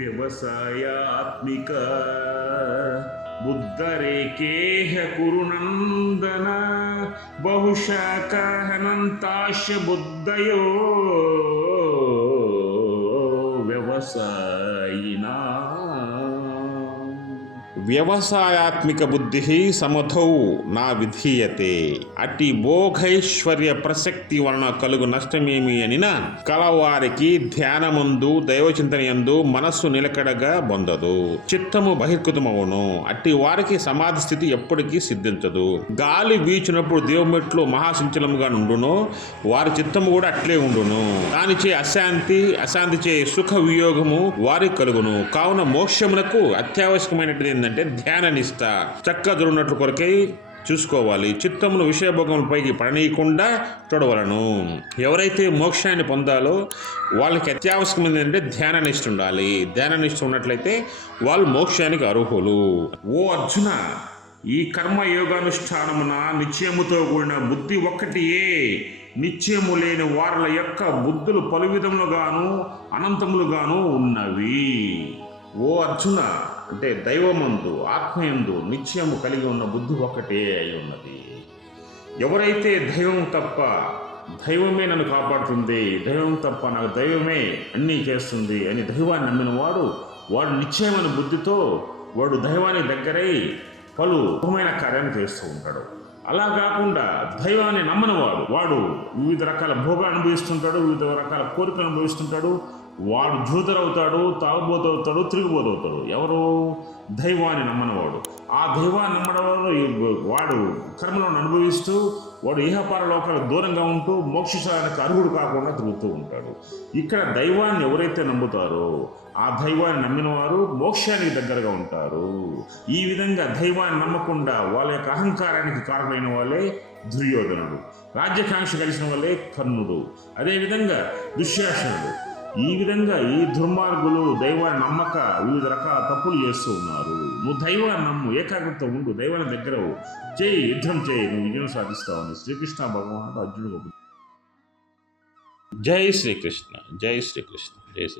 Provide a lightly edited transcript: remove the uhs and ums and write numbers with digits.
వ్యవసాయాత్మిక బుద్ధరేకేహ కురునందన బహుశాఖహనంతాశ బుద్ధయో వ్యవసాయినా. వ్యవసాయాత్మిక బుద్ధి సమథౌ నా విధీయతే. అట్టి భోగైశ్వర్య ప్రసక్తి వలన కలుగు నష్టమేమి అనిన కలవారికి ధ్యానమందు దైవచింతనయందు మనస్సు నిలకడగా పొందదు, చిత్తము బహిర్కృతమవును. అట్టి వారికి సమాధి స్థితి ఎప్పటికీ సిద్ధించదు. గాలి వీచినప్పుడు దేవుమెట్లు మహాసించలముగా నుండును, వారి చిత్తము కూడా అట్లే ఉండును. దానిచే అశాంతిచే సుఖ వియోగము వారికి కలుగును. కావున మోక్షమునకు అత్యావశ్యకమైనది ఏంటంటే ధ్యాన నిష్ట. చక్క జరుగునట్లు కొరకై చూసుకోవాలి. చిత్తమును విషయభోగములపైకి పడనీయకుండా చూడవలను. ఎవరైతే మోక్షాన్ని పొందాలో వాళ్ళకి అత్యావశ్యకమైనది ఏంటంటే ధ్యాన నిష్ట ఉండాలి. ధ్యాన నిష్ట ఉన్నట్లయితే వాళ్ళు మోక్షానికి అర్హులు. ఓ అర్జున, ఈ కర్మయోగానుష్ఠానమున నిశ్చయముతో కూడిన బుద్ధి ఒక్కటియే. నిశ్చయము లేని వారల యొక్క బుద్ధులు పలు విధములుగాను అనంతములుగాను ఉన్నవి. ఓ అర్జున, అంటే దైవమందు ఆత్మయందు నిశ్చయము కలిగి ఉన్న బుద్ధి ఒక్కటే అయి ఉన్నది. ఎవరైతే దైవమే నన్ను కాపాడుతుంది, దైవం తప్ప నాకు దైవమే అన్నీ చేస్తుంది అని దైవాన్ని నమ్మిన వాడు నిశ్చయమైన బుద్ధితో వాడు దైవానికి దగ్గరై పలు బహుమైన కార్యాన్ని చేస్తూ ఉంటాడు. అలా కాకుండా దైవాన్ని నమ్మని వాడు వివిధ రకాల భోగాలు అనుభవిస్తుంటాడు, వివిధ రకాల కోరికలు అనుభవిస్తుంటాడు. వాడు జూదరవుతాడు, తాగుబోతవుతాడు, తిరిగిపోతవుతాడు. ఎవరు? దైవాన్ని నమ్మనవాడు. ఆ దైవాన్ని నమ్మడం వాడు కర్మలను అనుభవిస్తూ వాడు ఇహపార లోకాలకు దూరంగా ఉంటూ మోక్షానికి అర్హుడు కాకుండా తిరుగుతూ ఉంటాడు. ఇక్కడ దైవాన్ని ఎవరైతే నమ్ముతారో ఆ దైవాన్ని నమ్మిన వారు మోక్షానికి దగ్గరగా ఉంటారు. ఈ విధంగా దైవాన్ని నమ్మకుండా వాళ్ళ యొక్క అహంకారానికి కారణమైన వాళ్ళే దుర్యోధనుడు, రాజ్యకాంక్ష కలిసిన వాళ్ళే కర్ణుడు, అదేవిధంగా దుశ్శాసనుడు. ఈ విధంగా ఈ దుర్మార్గులు దైవాన్ని నమ్మక వివిధ రకాల తప్పులు చేస్తూ ఉన్నారు. నువ్వు దైవాన్ని నమ్ము, ఏకాగ్రత ఉండు, దైవాన్ని దగ్గర చేయి, యుద్ధం చేయి, నువ్వు విజయం సాధిస్తావని శ్రీకృష్ణ భగవానుడు అర్జునుడు. జై శ్రీకృష్ణ, జై శ్రీకృష్ణ, జై శ్రీ.